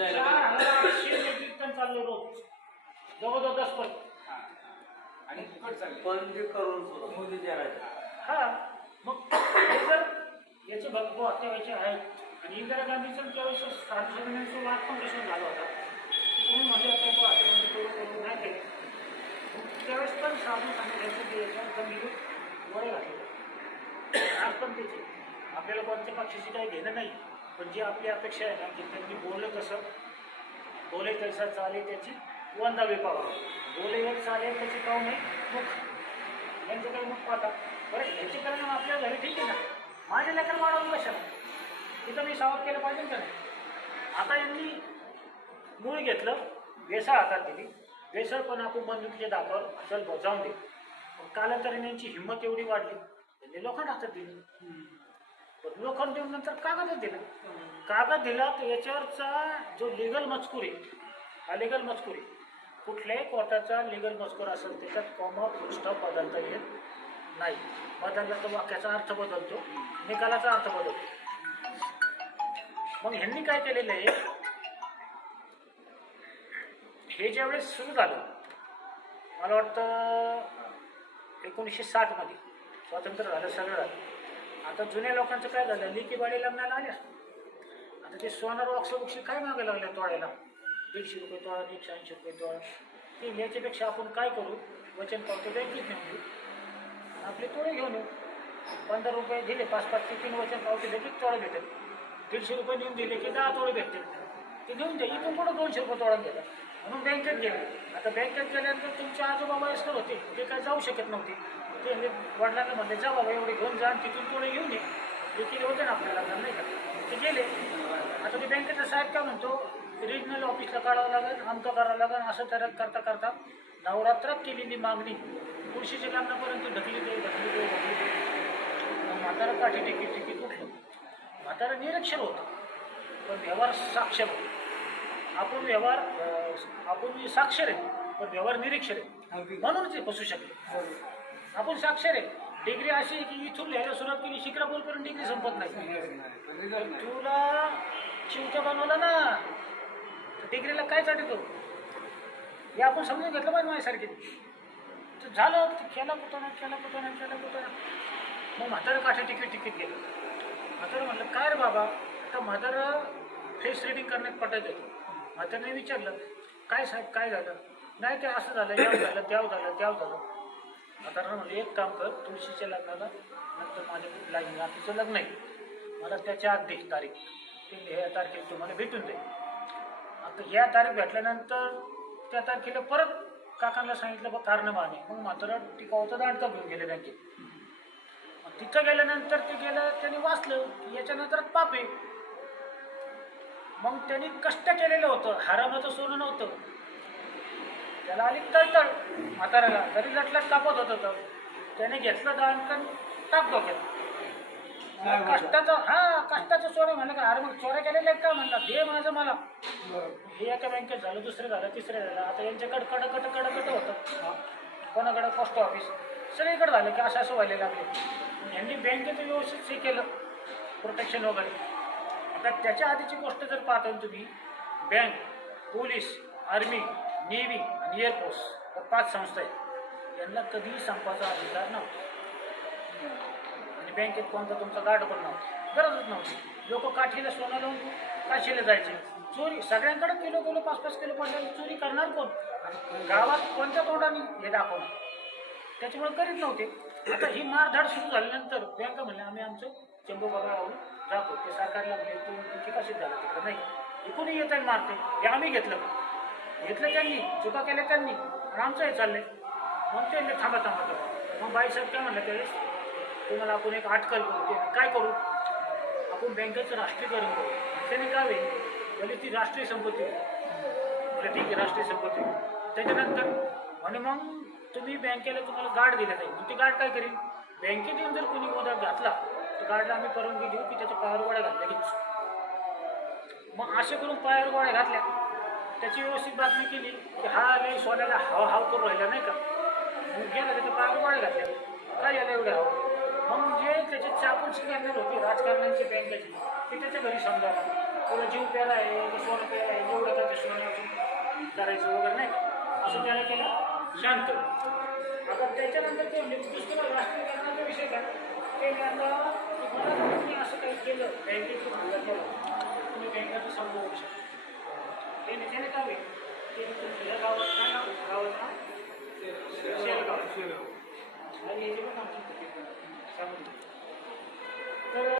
4,800 metric ton चाललं रोज, जवळजवळ 10 पट. आणि फुकट चालले पण ते करून मोदीच्या राज्यात. हा, मग हे जर याचे भरपूर हत्या व्हायचे आहेत आणि इंदिरा गांधीचं त्यावेळेस सार्वजनिकांचा वाद पण कसा झाला होता. तुम्ही म्हणजे आता तो हत्या नाही केले, त्यावेळेस पण साधून सांगितलं की याच्यावर गंभीर वडे घातले. आज पण त्याचे आपल्याला कोणत्या पक्षाची काही घेणं नाही, पण जी आपली अपेक्षा आहे ना की त्यांनी बोललं तसं, बोले तसा चालेल त्याची वंदावे पाहावं, बोले एक चालेल त्याची पाहू नाही मुख, यांचं काही मुख पाहता. बरं ह्याचे कारण आपल्या घरी ठीक आहे ना, माझ्या लेकर वाढवून कशाला तिथं मी सावध केलं पाहिजे का नाही. आता यांनी मूळ घेतलं, वेसा हातात दिली, वेसळ पण आपण बंदुकीचे दाखवर चल जाऊन दे. कालांतराने यांची हिंमत एवढी वाढली, त्यांनी लोखंड हातात दिलं. पण लोखंड देऊन नंतर कागदच दिला. कागद दिला तर याच्यावरचा जो लिगल मजकूर आहे, हा लिगल मजकूर आहे, कुठल्याही कोर्टाचा लिगल मजकूर असेल त्याच्यात कॉमा फुलस्टॉप बदलता येत नाही. बदलला तर वाक्याचा अर्थ बदलतो, निकालाचा अर्थ बदलतो. मग ह्यांनी काय केलेलं आहे, हे ज्यावेळेस सुरू झालं, मला वाटतं 1960 मध्ये स्वातंत्र्य झालं, सगळं झालं. आता जुन्या लोकांचं काय झालं, लेकीवाडी लग्नाला आल्या, आता ते सोनार वाक्सबुक्षी काय मागे लागले तोडायला, 150 रुपये तोळा, 180 रुपये तोळा. ते याच्यापेक्षा आपण काय करू, वचन पावतो बँकेत नेऊन देऊ, आपले तोडे घेऊन येऊ. 15 रुपये दिले, 5-5 ते 3 वचन पावते लगेच तोडे भेटेल. 150 रुपये नेऊन दिले की 10 तोडे भेटतील. ते घेऊन द्या, इथून कुठं 200 रुपये तोडा गेला म्हणून बँकेत गेले. आता बँकेत गेल्यानंतर तुमचे आजोबा वयस्कर होते, ते काय जाऊ शकत नव्हते. ते वडिलांना म्हणले जा बाबा एवढे घेऊन जा आणि तिथून तोडे घेऊन ये, हे केले होते ना आपल्याला नाही का, ते गेले. आता ते बँकेचा साहेब काय म्हणतो, रिजनल ऑफिसला काढावं लागेल, आमचं करावं लागेल, असं तर करता करता नवरात्रात केलेली मागणी तुळशीच्या लग्नापर्यंत ढकली दे. म्हातारा काठी टिकीट उठलं, म्हातारा निरक्षर होतं पण व्यवहार साक्षर होतो. आपण साक्षर आहे पण व्यवहार निरीक्षर आहे, म्हणूनच ते फसू शकते. आपण साक्षर आहे, डिग्री अशी आहे की इथून लिहायला सुरुवात केली, शिक्रापूरपर्यंत डिग्री संपत नाही. तुला शिवच्या बनवलं ना, डिग्रीला काय साठी करू, हे आपण समजून घेतलं पाहिजे. माझ्यासारखे तर झालं, केला कुठं. मग म्हातारं काठी तिकीट गेलं. म्हातारं म्हटलं काय रे बाबा, आता म्हातारं फेस रिडिंग करण्यात पटायचं होतं. म्हातारने विचारलं काय साहेब काय झालं, नाही ते असं झालं, त्याव झालं. म्हातारं म्हणलं एक काम कर, तुळशीच्या लग्नाला नंतर माझ्या लाईन नातीचं लग्न आहे, मला त्याच्या आत दे तारीख, ते ह्या तारखेला तुम्हाला भेटून दे. आता ह्या तारीख भेटल्यानंतर त्या तारखेला परत काकांना सांगितलं बा कारण माने. मग मात्र टिकावचं दांडका घेऊन गेले बँकेत. तिथं गेल्यानंतर ते गेलं, त्यांनी वाचलं की याच्यानंतर पाप आहे. मग त्यांनी कष्ट केलेलं होतं, हरामाचं सोनं नव्हतं, त्याला आली तळतळ म्हाताऱ्याला, जरी लटलट कापत होतं तर त्याने घेतलं दांडकन टाक डोक्यात. कष्टाचं सोनं म्हणलं का, अरे मग चोऱ्या केलेल्या का म्हणला, दे माझं मला. हे एका बँकेत झालं, दुसरं झालं, तिसरं झालं. आता यांच्याकडे कडकट होतं, कोणाकडं पोस्ट ऑफिस, सगळीकडे झालं की असं व्हायला लागले. यांनी बँकेचं व्यवस्थित हे केलं, प्रोटेक्शन वगैरे. आता त्याच्या आधीची गोष्ट जर पाहता तुम्ही, बँक, पोलीस, आर्मी, नेव्ही आणि एअरफोर्स या 5 संस्था आहेत, यांना कधीही संपाचा अधिकार नव्हता. आणि बँकेत कोणता तुमचा गार्ड पण नव्हता, गरजच नव्हती. लोक काठीला सोनं लावून काशीला जायचे. चोरी सगळ्यांकडे किलो 5-5 किलो पडल्याने चोरी करणार कोण, गावात कोणत्या तोंडाने हे दाखवणार, त्याच्यामुळे करीत नव्हते. आता ही मारधाड सुरू झाल्यानंतर बँका म्हणले आम्ही आमचं चंबू बघावरून जातो, ते सरकारला तुमची कशीच झालं तिकडं नाही, इकडून येत आहे मारते, हे आम्ही घेतलं त्यांनी, चुका केल्या त्यांनी, आणि आमचं हे चाललंय. मग ते थांबा. मग बाईसाहेब काय म्हणलं त्यावेळेस, तुम्हाला आपण एक अटकल करू. काय करू, आपण बँकेचं राष्ट्रीयकरण करू. त्याने काय होईल, पहिले ती राष्ट्रीय संपत्ती होती, ठीक आहे राष्ट्रीय संपत्ती. त्याच्यानंतर आणि मग तुम्ही बँकेला तुम्हाला गार्ड दिला जाईल. मग ते गार्ड काय करेल, बँकेत येऊन जर कोणी उदार घातला तर गार्डला आम्ही परवानगी देऊ की त्याच्या पायावर गोळ्या घातल्या लगेच. मग असे करून पायावर गोळ्या घातल्या, त्याची व्यवस्थित बातमी केली की हा लय सोन्याला हाव करून राहिला नाही का, मग गेला त्याच्या पायावर गोळ्या घातल्या, काय याला एवढे हाव. मग जे त्याचे चाकूची करणार होते राजकारण्यांची बँकेची, ते त्याच्या घरी समजावं, तुला जीव प्याला आहे, सोनं प्याला आहे, हिशोबाने आपण करायचं वगैरे नाही का असं त्याला केलं शांत. आता त्याच्यानंतर ते म्हणजे दुसरा राष्ट्रीयकरणाचा विषय काय ते मी आता तुम्हाला तुम्ही असं काही केलं बँकेतून हल्ला केला तुम्ही बँकेचं समजू शकता त्याने काय होईल ते तुमच्या गावात काय नाव गावात